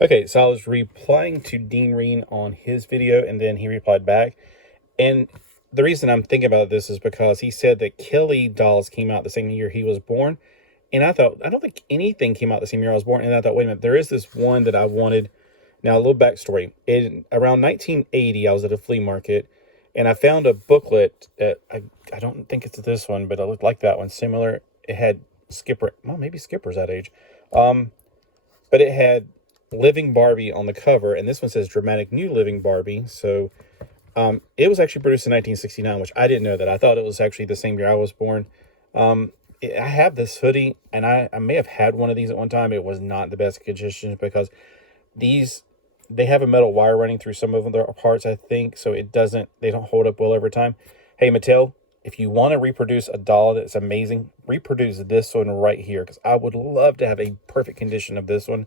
Okay, so I was replying to Dean Reen on his video, and then he replied back. And the reason I'm thinking about this is because he said that Kelly dolls came out the same year he was born. And I thought, I don't think anything came out the same year I was born. And I thought, wait a minute, there is this one that I wanted. Now, a little backstory. Around 1980, I was at a flea market, and I found a booklet. I don't think it's this one, but it looked like that one, similar. It had Skipper. Well, maybe Skipper's that age. Um, but it had Living Barbie on the cover, and this one says Dramatic New Living Barbie. So it was actually produced in 1969, which I didn't know that. I thought it was actually the same year I was born. I have this hoodie, and I may have had one of these at one time. It was not the best condition because these they have a metal wire running through some of their parts, I think, so they don't hold up well over time. Hey, Mattel, if you want to reproduce a doll that's amazing, reproduce this one right here, because I would love to have a perfect condition of this one.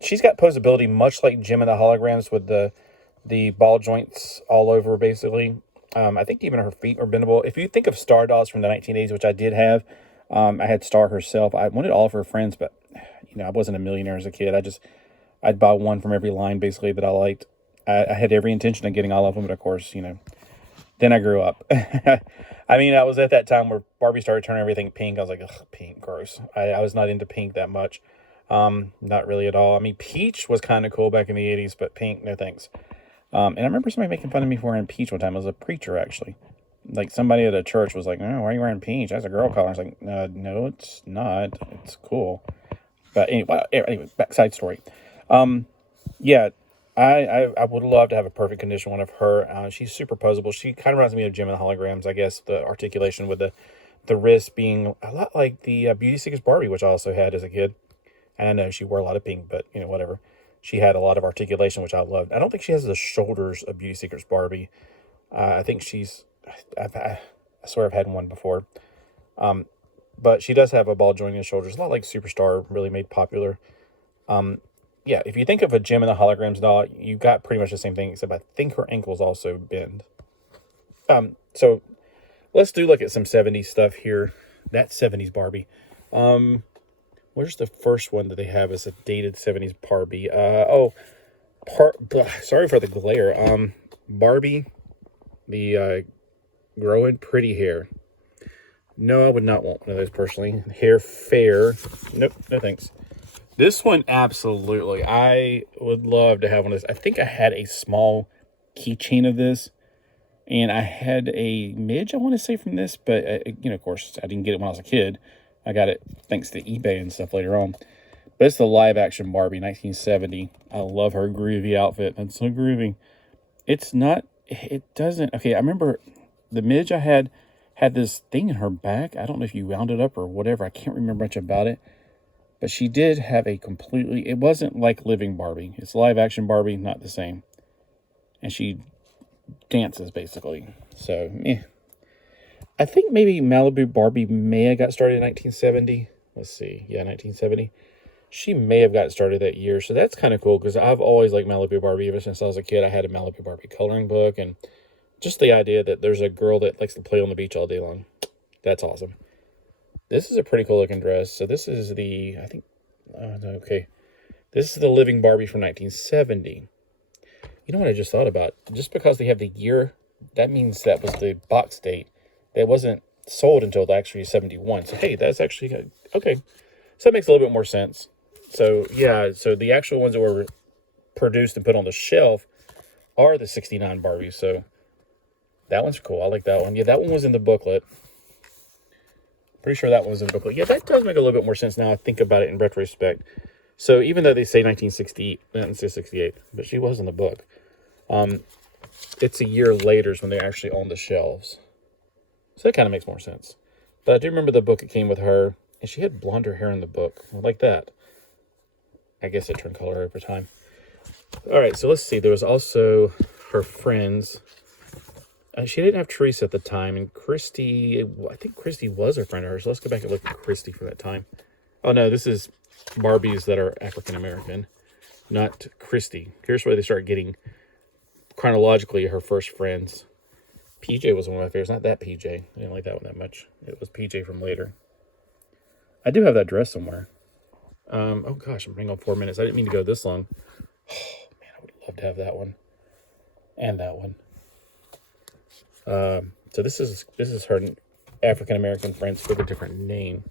She's got posability much like Jim and the Holograms with the ball joints all over, basically. I think even her feet are bendable. If you think of Star dolls from the 1980s, which I did have, I had Star herself. I wanted all of her friends, but I wasn't a millionaire as a kid. I'd buy one from every line basically that I liked. I had every intention of getting all of them, but of course, then I grew up. I mean, I was at that time where Barbie started turning everything pink. I was like, ugh, pink, gross. I was not into pink that much. Not really at all. I mean, peach was kind of cool back in the 80s, but pink, no thanks. And I remember somebody making fun of me for wearing peach one time. It was a preacher, actually. Like, somebody at a church was like, oh, why are you wearing peach? That's a girl color. I was like, no, it's not. It's cool. But anyway, backside story. Yeah, I would love to have a perfect condition one of her. She's super posable. She kind of reminds me of Jim and the Holograms, I guess. The articulation with the wrist being a lot like the Beauty Seekers Barbie, which I also had as a kid. And I know she wore a lot of pink, but, whatever. She had a lot of articulation, which I loved. I don't think she has the shoulders of Beauty Seekers Barbie. I think I swear I've had one before. But she does have a ball joint in the shoulders, a lot like Superstar really made popular. Yeah, if you think of a Gem and the Holograms doll, you got pretty much the same thing, except I think her ankles also bend. So let's look at some 70s stuff here. That 70s Barbie. Where's the first one that they have as a dated 70s Barbie? Sorry for the glare. Barbie, the growing pretty hair. No, I would not want one of those personally. Hair fair. Nope, no thanks. This one, absolutely. I would love to have one of those. I think I had a small keychain of this, and I had a midge, I want to say, from this, but, of course, I didn't get it when I was a kid. I got it thanks to eBay and stuff later on. But it's the live-action Barbie, 1970. I love her groovy outfit. It's so groovy. Okay, I remember the midge I had this thing in her back. I don't know if you wound it up or whatever. I can't remember much about it. But she did have it wasn't like Living Barbie. It's live action Barbie, not the same. And she dances, basically. So, I think maybe Malibu Barbie may have got started in 1970. Let's see. Yeah, 1970. She may have got started that year. So that's kind of cool because I've always liked Malibu Barbie. Ever since I was a kid, I had a Malibu Barbie coloring book. And just the idea that there's a girl that likes to play on the beach all day long. That's awesome. This is a pretty cool looking dress. So this is okay. This is the Living Barbie from 1970. You know what I just thought about? Just because they have the year, that means that was the box date. That wasn't sold until actually 71. So, hey, that's actually good. Okay. So that makes a little bit more sense. So, yeah. So the actual ones that were produced and put on the shelf are the 69 Barbies. So that one's cool. I like that one. Yeah, that one was in the booklet. Pretty sure that one was in the booklet. Yeah, that does make a little bit more sense now I think about it in retrospect. So even though they say 1968, but she was in the book. It's a year later is when they're actually on the shelves. So that kind of makes more sense. But I do remember the book it came with her, and she had blonder hair in the book. I like that. I guess it turned color over time. All right, so let's see. There was also her friends. She didn't have Teresa at the time, and Christy, I think Christy was a friend of hers. So let's go back and look at Christy from that time. Oh, no, this is Barbies that are African-American, not Christy. Here's where they start getting, chronologically, her first friends. PJ was one of my favorites. Not that PJ. I didn't like that one that much. It was PJ from later. I do have that dress somewhere. Oh gosh, I'm running on 4 minutes. I didn't mean to go this long. Oh man, I would love to have that one and that one. So this is her African American friends with a different name.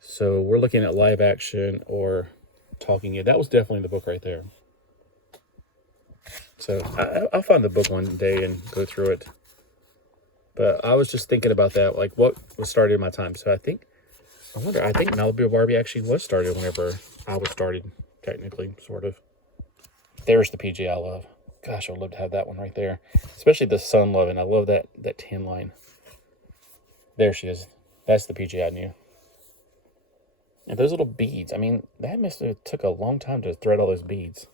So we're looking at live action or talking. Yeah, that was definitely the book right there. So I'll find the book one day and go through it. But I was just thinking about that, like what was started in my time. So I think Malibu Barbie actually was started whenever I was started, technically, sort of. There's the PG I love. Gosh, I would love to have that one right there. Especially the sun loving. I love that tan line. There she is. That's the PG I knew. And those little beads. I mean, that must have took a long time to thread all those beads.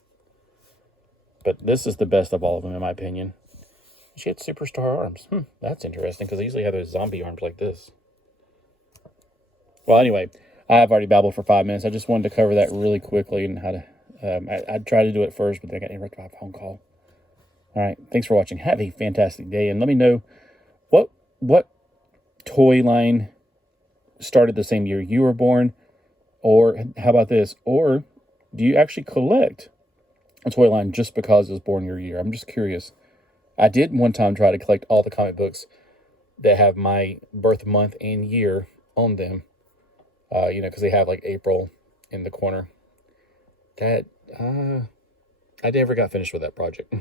But this is the best of all of them, in my opinion. She had superstar arms. That's interesting, because I usually have those zombie arms like this. Well, anyway, I've already babbled for 5 minutes. I just wanted to cover that really quickly and how to... I tried to do it first, but then I got interrupted by a phone call. All right, thanks for watching. Have a fantastic day, and let me know what toy line started the same year you were born, or how about this? Or do you actually collect a toy line just because it was born your year? I'm just curious. I did one time try to collect all the comic books that have my birth month and year on them. Because they have like April in the corner. That I never got finished with that project.